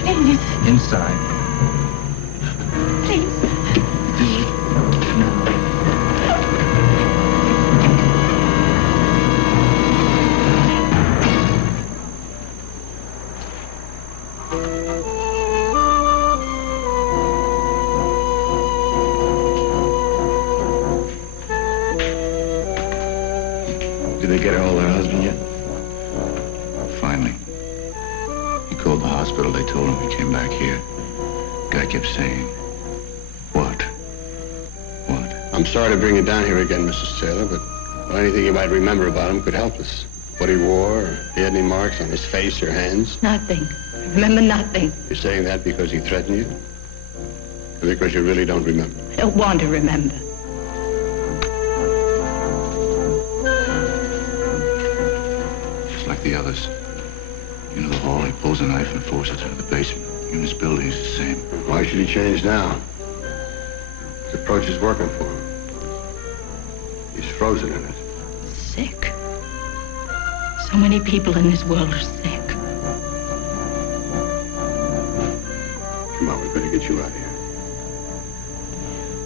Please. Inside. Please. Do it now. Did they get a hold of her husband yet? Finally. He called the hospital. They told him he came back here. Guy kept saying, what? What? I'm sorry to bring you down here again, Mrs. Taylor, but anything you might remember about him could help us. What he wore, or he had any marks on his face or hands. Nothing. I remember nothing. You're saying that because he threatened you? Or because you really don't remember? I don't want to remember. Just like the others. You know the hall, he pulls a knife and forces her to the basement. In this building, it's the same. Why should he change now? His approach is working for him. He's frozen in it. Sick. So many people in this world are sick. Come on, we better get you out of here.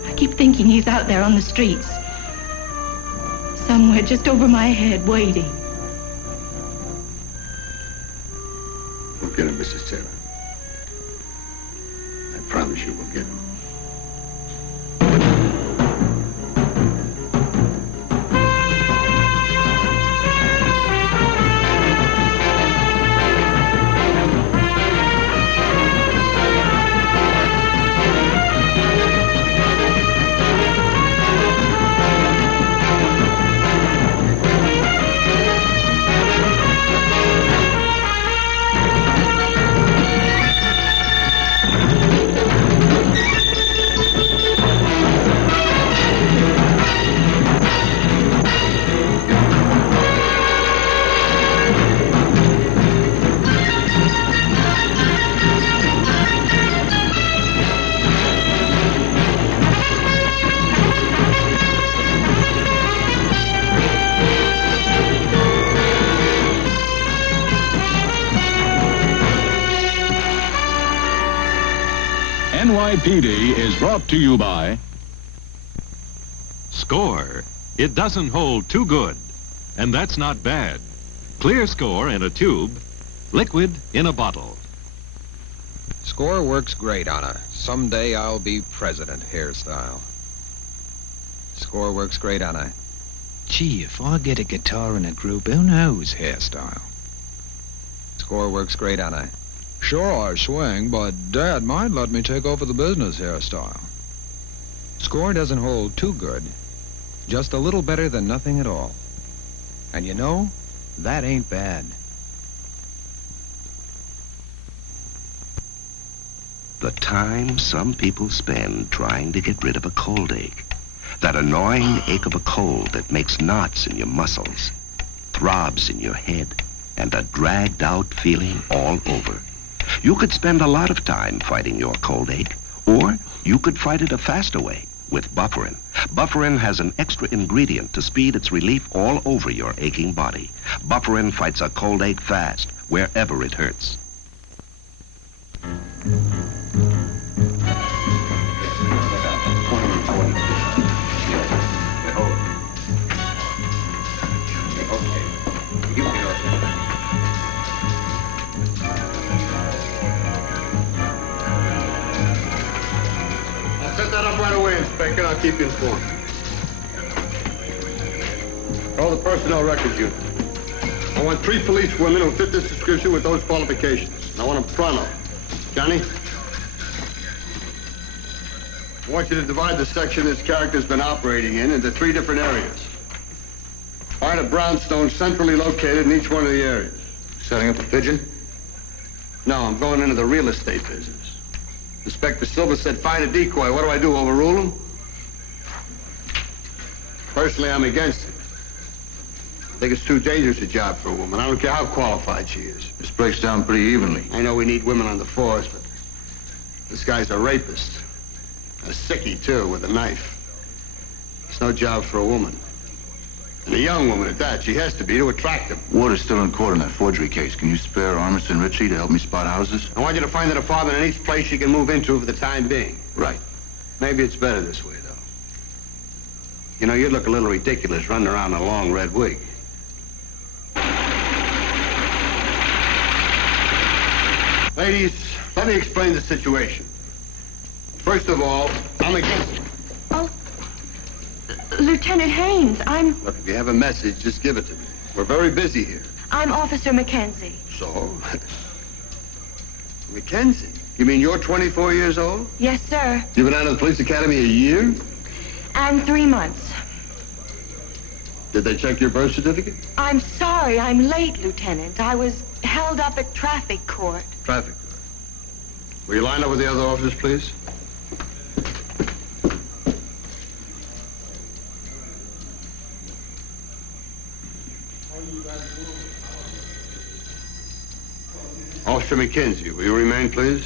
I keep thinking he's out there on the streets. Somewhere just over my head, waiting. We'll get him, Mrs. Taylor. I promise you we'll get him. NYPD is brought to you by Score. It doesn't hold too good, and that's not bad. Clear Score in a tube, liquid in a bottle. Score works great on a someday I'll be president hairstyle. Score works great on a gee, if I get a guitar in a group, who knows hairstyle. Score works great on a sure I swing, but Dad might let me take over the business hairstyle. Score doesn't hold too good, just a little better than nothing at all. And you know, that ain't bad. The time some people spend trying to get rid of a cold ache. That annoying ache of a cold that makes knots in your muscles, throbs in your head, and a dragged-out feeling all over. You could spend a lot of time fighting your cold ache, or you could fight it a faster way with Bufferin. Bufferin has an extra ingredient to speed its relief all over your aching body. Bufferin fights a cold ache fast, wherever it hurts. Set that up right away, Inspector. I'll keep you informed. Call the personnel records unit. I want 3 police women who fit this description with those qualifications. And I want them pronto. Johnny? I want you to divide the section this character's been operating in into 3 different areas. Find a brownstone centrally located in each one of the areas. Setting up a pigeon? No, I'm going into the real estate business. Inspector Silver said, find a decoy. What do? Overrule him? Personally, I'm against it. I think it's too dangerous a job for a woman. I don't care how qualified she is. This breaks down pretty evenly. I know we need women on the force, but this guy's a rapist. A sickie, too, with a knife. It's no job for a woman. And a young woman at that. She has to be to attract him. Water's still in court on that forgery case. Can you spare Armist and Ritchie to help me spot houses? I want you to find an apartment in each place she can move into for the time being. Right. Maybe it's better this way, though. You know, you'd look a little ridiculous running around in a long red wig. Ladies, let me explain the situation. First of all, I'm against it. Oh, Lieutenant Haynes, Look, if you have a message, just give it to me. We're very busy here. I'm Officer Mackenzie. So? Mackenzie? You mean you're 24 years old? Yes, sir. You've been out of the police academy a year? And 3 months. Did they check your birth certificate? I'm sorry, I'm late, Lieutenant. I was held up at traffic court. Traffic court. Will you line up with the other officers, please? Officer McKenzie, will you remain, please?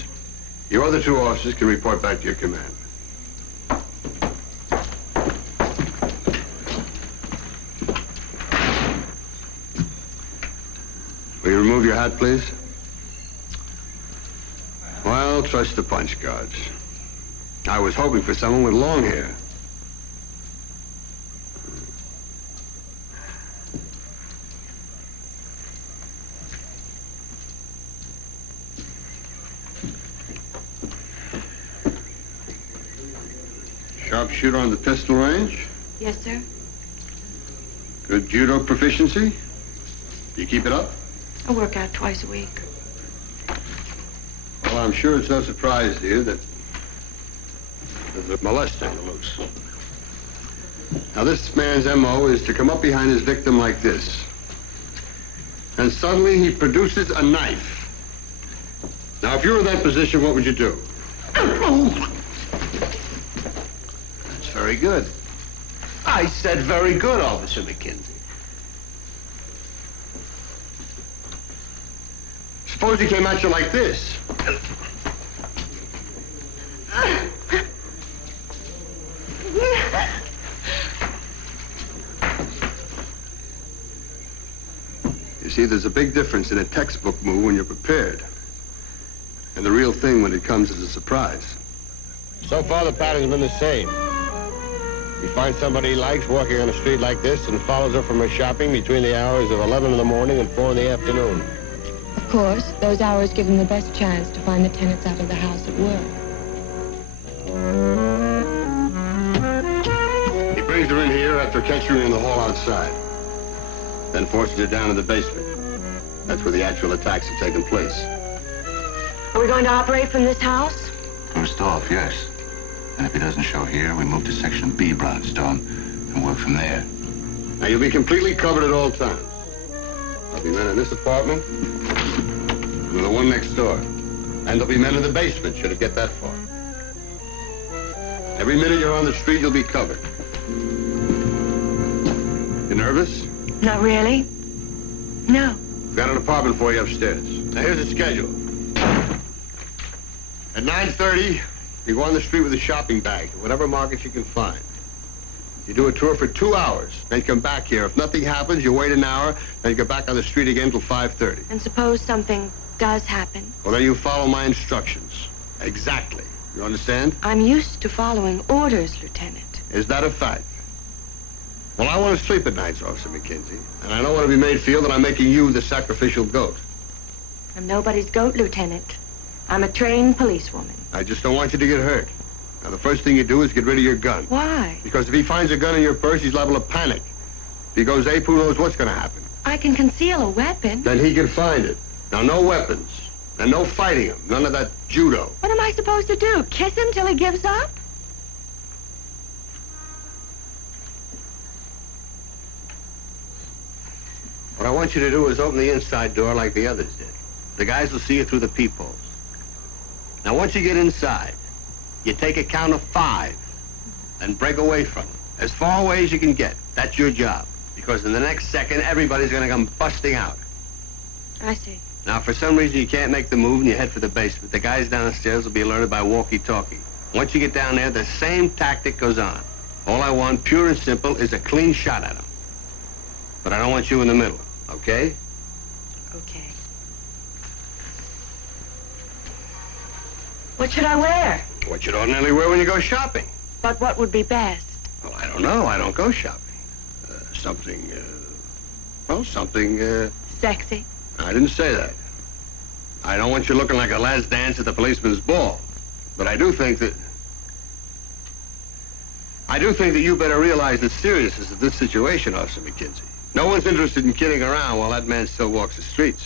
Your other 2 officers can report back to your command. Will you remove your hat, please? Well, trust the punch cards. I was hoping for someone with long hair. Sharpshooter on the pistol range? Yes, sir. Good judo proficiency? You keep it up? I work out twice a week. Well, I'm sure it's no surprise to you that there's a molester loose. Now, this man's M.O. is to come up behind his victim like this. And suddenly he produces a knife. Now, if you were in that position, what would you do? That's very good. I said very good, Officer McKenzie. Suppose he came at you like this. You see, there's a big difference in a textbook move when you're prepared, and the real thing when it comes as a surprise. So far, the pattern's been the same. He finds somebody he likes walking on a street like this and follows her from her shopping between the hours of 11 in the morning and 4 in the afternoon. Of course, those hours give him the best chance to find the tenants out of the house at work. He brings her in here after catching her in the hall outside, then forces her down in the basement. That's where the actual attacks have taken place. Are we going to operate from this house? First off, yes. And if he doesn't show here, we move to Section B brownstone and work from there. Now, you'll be completely covered at all times. There'll be men in this apartment and the one next door. And there'll be men in the basement, should it get that far. Every minute you're on the street, you'll be covered. You nervous? Not really. No. We've got an apartment for you upstairs. Now, here's the schedule. At 9:30, you go on the street with a shopping bag to whatever market you can find. You do a tour for 2 hours, then come back here. If nothing happens, you wait an hour, then you go back on the street again till 5:30. And suppose something does happen? Well, then you follow my instructions. Exactly. You understand? I'm used to following orders, Lieutenant. Is that a fact? Well, I want to sleep at nights, Officer McKenzie, and I don't want to be made feel that I'm making you the sacrificial goat. I'm nobody's goat, Lieutenant. I'm a trained policewoman. I just don't want you to get hurt. Now, the first thing you do is get rid of your gun. Why? Because if he finds a gun in your purse, he's liable to panic. If he goes ape, who knows what's going to happen? I can conceal a weapon. Then he can find it. Now, no weapons. And no fighting him. None of that judo. What am I supposed to do? Kiss him till he gives up? What I want you to do is open the inside door like the others did. The guys will see you through the peepholes. Now, once you get inside, you take a count of 5 and break away from them. As far away as you can get. That's your job. Because in the next second, everybody's going to come busting out. I see. Now, if for some reason you can't make the move and you head for the basement, the guys downstairs will be alerted by walkie-talkie. Once you get down there, the same tactic goes on. All I want, pure and simple, is a clean shot at them. But I don't want you in the middle, okay? Okay. What should I wear? What you'd ordinarily wear when you go shopping. But what would be best? Well, I don't know. I don't go shopping. Something, Sexy? I didn't say that. I don't want you looking like a last dance at the policeman's ball. But I do think that you better realize the seriousness of this situation, Officer McKenzie. No one's interested in kidding around while that man still walks the streets.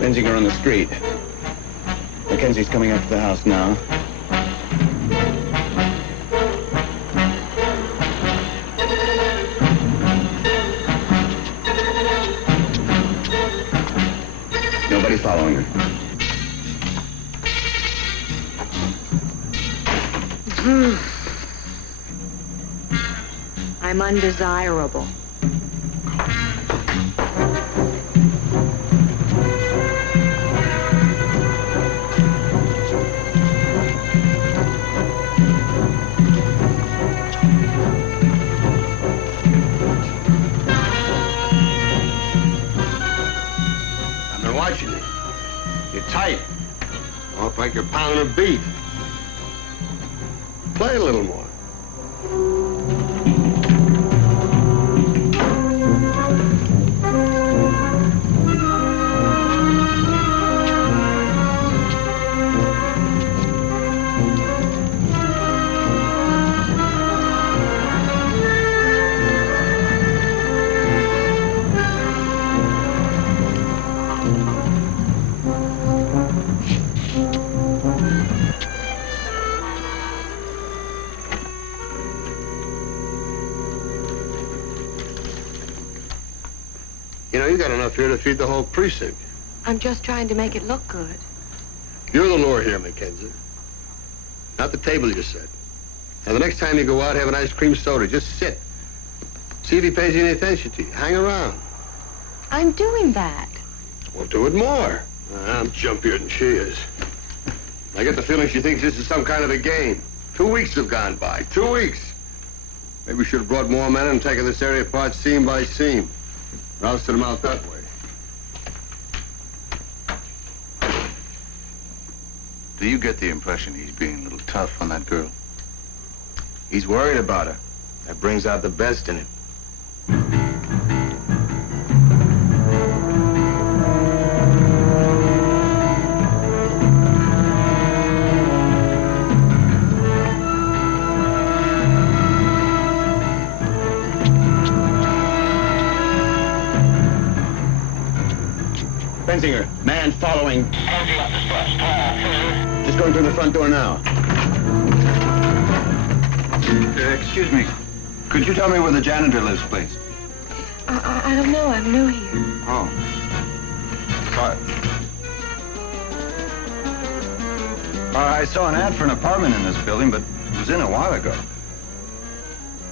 Benzinger on the street. Mackenzie's coming up to the house now. Nobody following her. I'm undesirable. Watching you. You're tight. Look like you're pounding a beat. Play a little more. You know, you got enough here to feed the whole precinct. I'm just trying to make it look good. You're the lure here, Mackenzie. Not the table you set. Now, the next time you go out, have an ice cream soda. Just sit. See if he pays any attention to you. Hang around. I'm doing that. Well, do it more. I'm jumpier than she is. I get the feeling she thinks this is some kind of a game. 2 weeks have gone by. 2 weeks. Maybe we should have brought more men and taken this area apart seam by seam. Rousted them out that way. Do you get the impression he's being a little tough on that girl? He's worried about her. That brings out the best in him. Benzinger, man following. Just going through the front door now. Excuse me. Could you tell me where the janitor lives, please? I don't know. I'm new here. Oh. Sorry. I saw an ad for an apartment in this building, but it was in a while ago.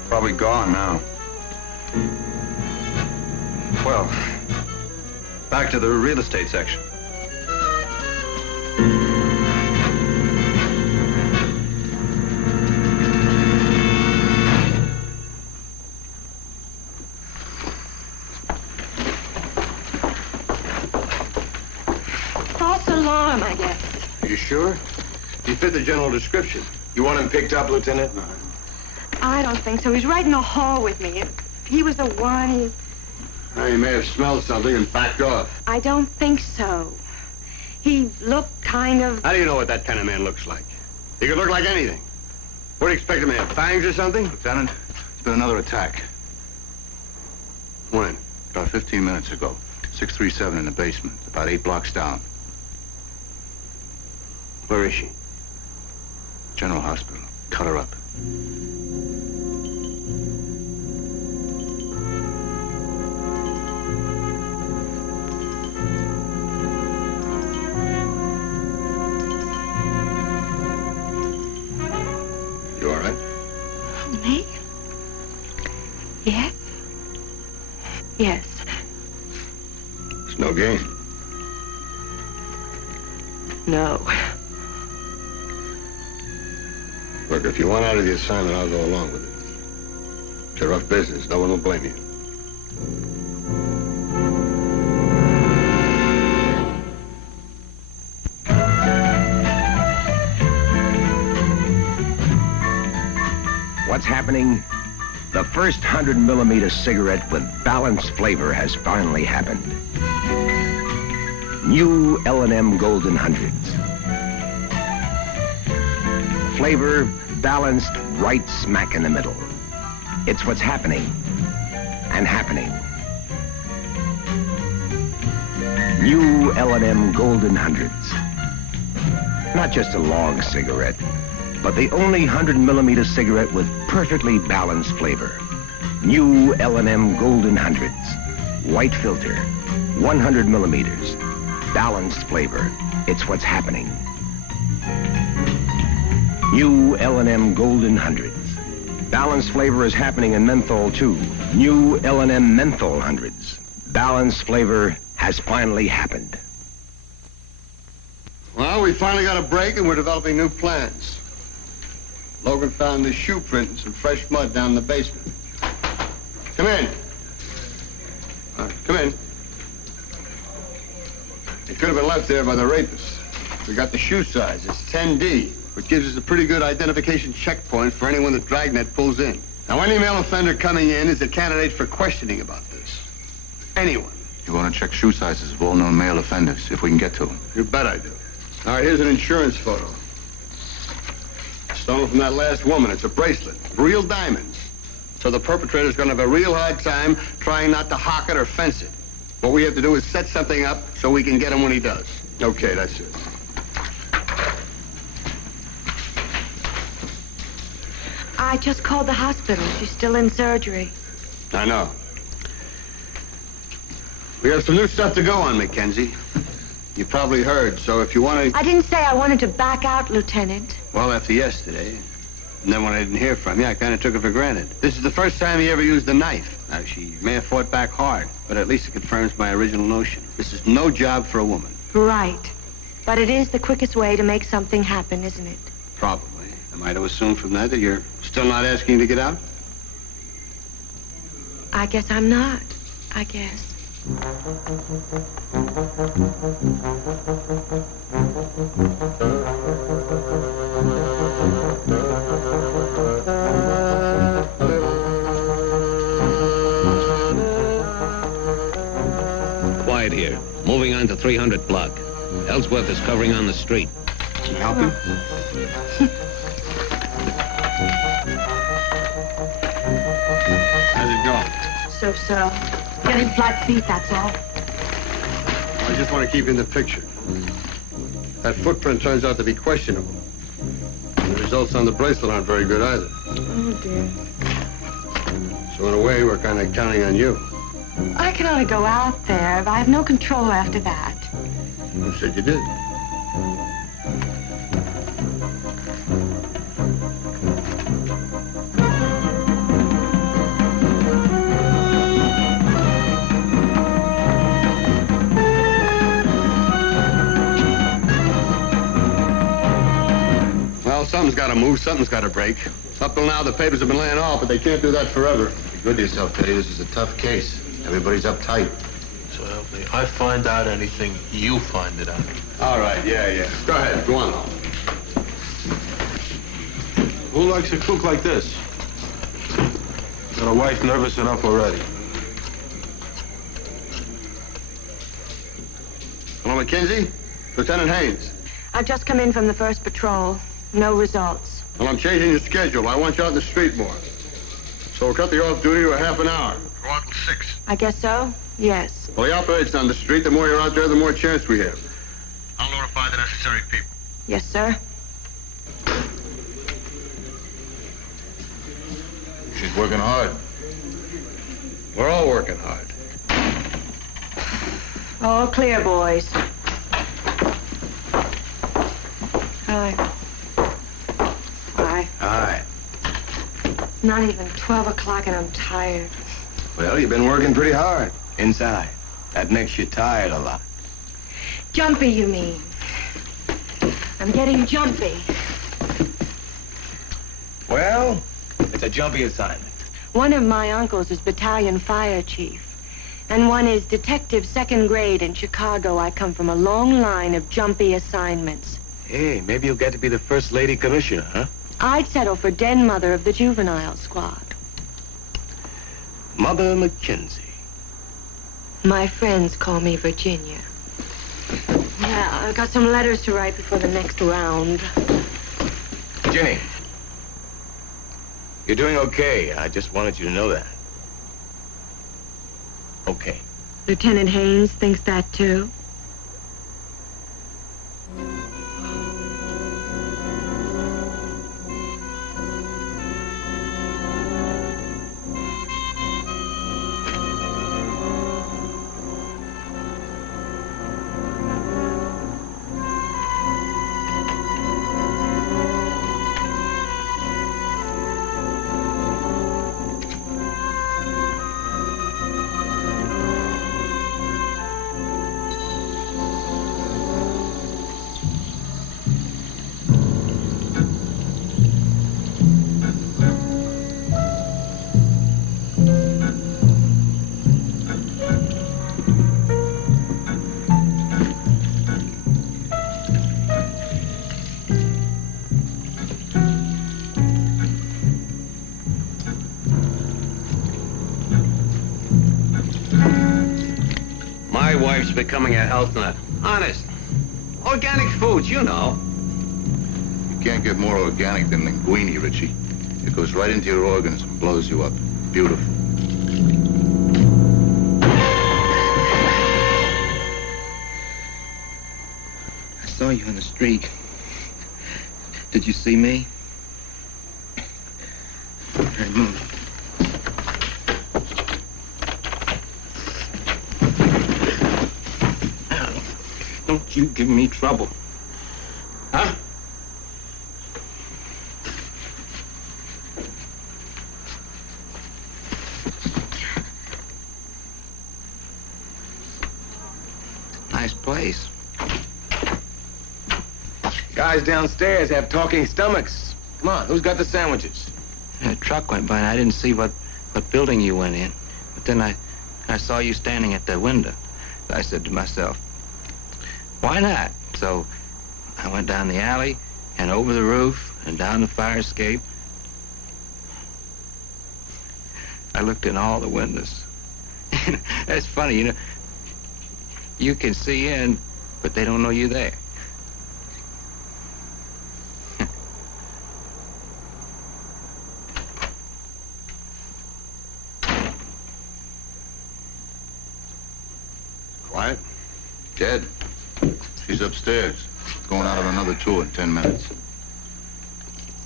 Probably gone now. Well, back to the real estate section. False alarm, I guess. Are you sure? He fit the general description. You want him picked up, Lieutenant? No. I don't think so. He's right in the hall with me. If he was the one, He may have smelled something and backed off. I don't think so. He looked kind of... How do you know what that kind of man looks like? He could look like anything. What do you expect him to have, fangs or something? Lieutenant, it's been another attack. When? About 15 minutes ago. 637 in the basement, about 8 blocks down. Where is she? General Hospital. Cut her up. You all right? Me? Yes. Yes. It's no game. No. Look, if you want out of the assignment, I'll go along with it. It's a rough business. No one will blame you. What's happening? The first 100mm cigarette with balanced flavor has finally happened. New L&M Golden Hundreds. Flavor balanced right smack in the middle. It's what's happening and happening. New L&M Golden Hundreds. Not just a long cigarette, but the only 100mm cigarette with perfectly balanced flavor. New L&M Golden Hundreds. White filter, 100mm. Balanced flavor. It's what's happening. New L&M Golden Hundreds. Balanced flavor is happening in menthol, too. New L&M Menthol Hundreds. Balanced flavor has finally happened. Well, we finally got a break, and we're developing new plans. Logan found this shoe print and some fresh mud down in the basement. Come in. Come in. It could have been left there by the rapist. We got the shoe size. It's 10D, which gives us a pretty good identification checkpoint for anyone that Dragnet pulls in. Now, any male offender coming in is a candidate for questioning about this. Anyone. You want to check shoe sizes of all known male offenders, if we can get to them? You bet I do. All right, here's an insurance photo. Stolen from that last woman. It's a bracelet. Real diamonds. So the perpetrator's going to have a real hard time trying not to hock it or fence it. What we have to do is set something up so we can get him when he does. Okay, that's it. I just called the hospital. She's still in surgery. I know. We have some new stuff to go on, Mackenzie. You probably heard, so if you want to... I didn't say I wanted to back out, Lieutenant. Well, after yesterday, and then when I didn't hear from you, I kind of took it for granted. This is the first time he ever used a knife. Now, she may have fought back hard, but at least it confirms my original notion. This is no job for a woman. Right. But it is the quickest way to make something happen, isn't it? Probably. Am I to assume from that you're still not asking to get out? I guess I'm not. I guess. Quiet here. Moving on to 300 block. Ellsworth is covering on the street. Can you help him? How's it going? So. Getting flat feet, that's all. I just want to keep you in the picture. That footprint turns out to be questionable. And the results on the bracelet aren't very good either. Oh, dear. So in a way, we're kind of counting on you. I can only go out there, but I have no control after that. Who said you did? Well, something's got to move, something's got to break. Up till now, the papers have been laying off, but they can't do that forever. Be good to yourself, Teddy. This is a tough case. Everybody's uptight. So help me. I find out anything, you find it out. All right, yeah. Go ahead, go on. Who likes a cook like this? Got a wife nervous enough already. Hello, Mackenzie? Lieutenant Haynes. I've just come in from the first patrol. No results. Well, I'm changing your schedule. I want you out in the street more. So we'll cut the off duty to a half an hour. Go out till 6. I guess so? Yes. Well, the operate's on the street. The more you're out there, the more chance we have. I'll notify the necessary people. Yes, sir. She's working hard. We're all working hard. All clear, boys. Hi. Hi. Hi. Not even 12 o'clock and I'm tired. Well, you've been working pretty hard. Inside. That makes you tired a lot. Jumpy, you mean? I'm getting jumpy. Well, it's a jumpy assignment. One of my uncles is battalion fire chief, and one is detective second grade in Chicago. I come from a long line of jumpy assignments. Hey, maybe you'll get to be the first lady commissioner, huh? I'd settle for den mother of the juvenile squad. Mother McKenzie. My friends call me Virginia. Yeah, I've got some letters to write before the next round. Ginny, you're doing okay. I just wanted you to know that. Okay. Lieutenant Haynes thinks that too. My wife's becoming a health nut. Honest. Organic foods, you know. You can't get more organic than linguine, Richie. It goes right into your organs and blows you up. Beautiful. I saw you on the street. Did you see me? All right, move. Don't you give me trouble. Huh? Nice place. Guys downstairs have talking stomachs. Come on, who's got the sandwiches? A truck went by and I didn't see what building you went in. But then I saw you standing at the window. I said to myself, why not? So I went down the alley and over the roof and down the fire escape. I looked in all the windows. That's funny, you know. You can see in, but they don't know you're there. Quiet? Dead. She's upstairs. Going out on another tour in 10 minutes.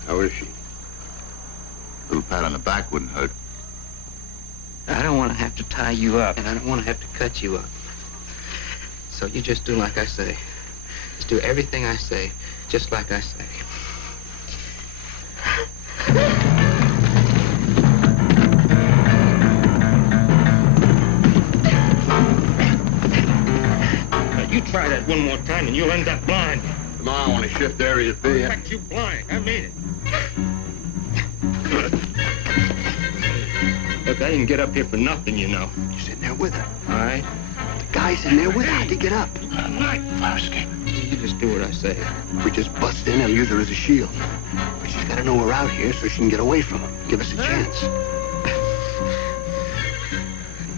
How is she? A little pat on the back wouldn't hurt. I don't want to have to tie you up, and I don't want to have to cut you up. So you just do like I say. Just do everything I say, just like I say. You try that one more time and you'll end up blind. Come on, I want to shift area for you. I'll make you blind. I mean it. Look, I didn't get up here for nothing, you know. You're sitting there with her. All right? The guy's in there with her. How'd you get up? Fire escape. You just do what I say. We just bust in and use her as a shield. But she's got to know we're out here so she can get away from him. Give us a chance.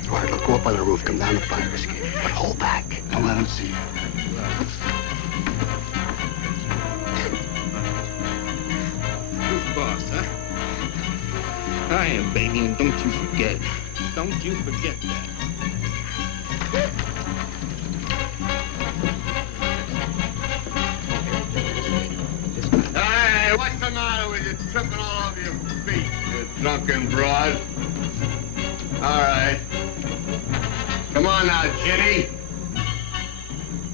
All right, look, go up on the roof, come down the fire escape. But hold back. Don't let him see you. Who's boss, huh? I am, baby, and don't you forget it. Don't you forget that. Hey, what's the matter with you? Tripping all over your feet, you drunken broad. All right. Come on now, Ginny.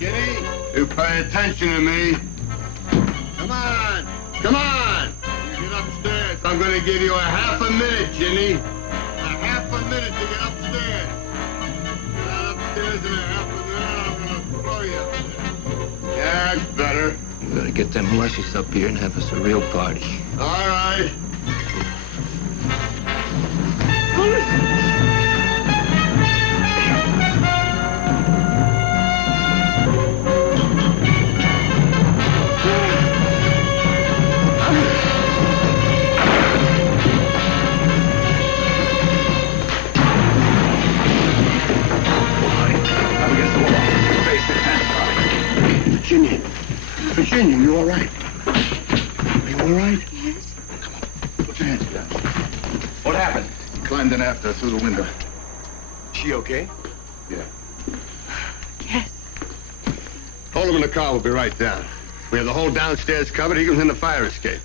Ginny, you pay attention to me. Come on. Come on. You get upstairs. I'm going to give you a half a minute, Ginny. A half a minute to get upstairs. Get out upstairs Yeah, that's better. We gotta get them luscious up here and have us a real party. All right. Virginia, you all right? Are you all right? Yes. Come on. Put your hands down. What happened? He climbed in after her through the window. She okay? Yeah. Yes. Hold him in the car. We'll be right down. We have the whole downstairs covered. He was in the fire escape.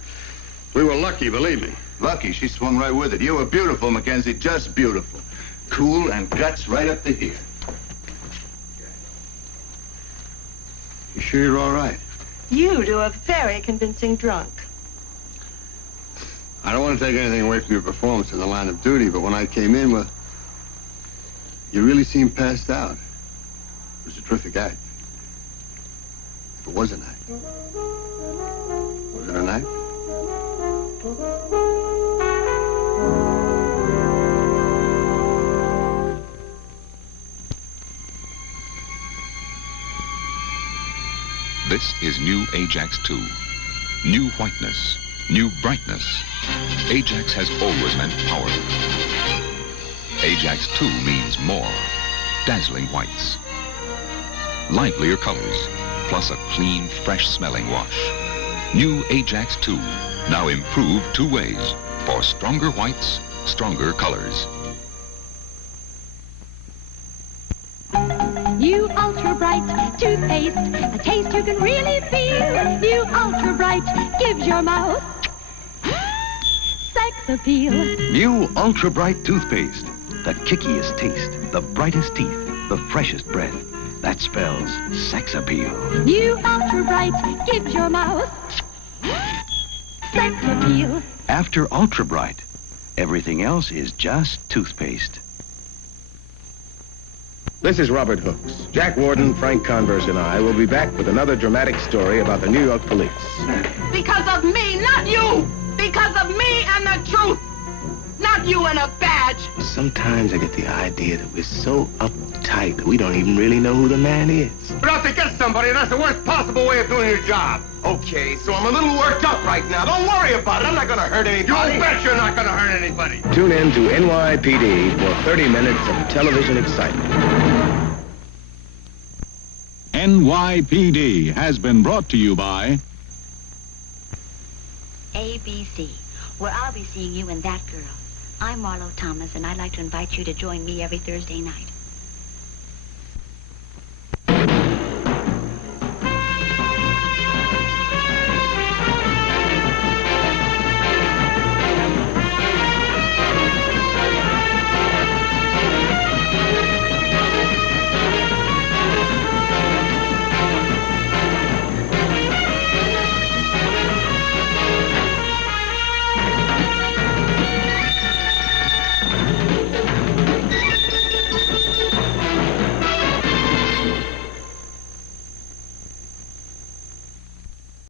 We were lucky, believe me. Lucky. She swung right with it. You were beautiful, Mackenzie. Just beautiful. Cool and guts right up to here. You sure you're all right? You do a very convincing drunk. I don't want to take anything away from your performance in the line of duty, but when I came in, well, you really seemed passed out. It was a terrific act. If it was an act. Was it an act? This is new Ajax 2. New whiteness, new brightness. Ajax has always meant power. Ajax 2 means more. Dazzling whites. Livelier colors, plus a clean, fresh-smelling wash. New Ajax 2, now improved 2 ways. For stronger whites, stronger colors. New Ultra Brite toothpaste, a taste you can really feel. New Ultra Brite gives your mouth sex appeal. New Ultra Brite toothpaste, the kickiest taste, the brightest teeth, the freshest breath. That spells sex appeal. New Ultra Brite gives your mouth sex appeal. After Ultra Brite, everything else is just toothpaste. This is Robert Hooks. Jack Warden, Frank Converse, and I will be back with another dramatic story about the New York police. Because of me, not you! Because of me and the truth! Not you and a badge! Sometimes I get the idea that we're so uptight that we don't even really know who the man is. We're out to get somebody, and that's the worst possible way of doing your job. Okay, so I'm a little worked up right now. Don't worry about it. I'm not going to hurt anybody. You bet you're not going to hurt anybody. Tune in to NYPD for 30 minutes of television excitement. NYPD has been brought to you by ABC, where I'll be seeing you and that girl. I'm Marlo Thomas, and I'd like to invite you to join me every Thursday night.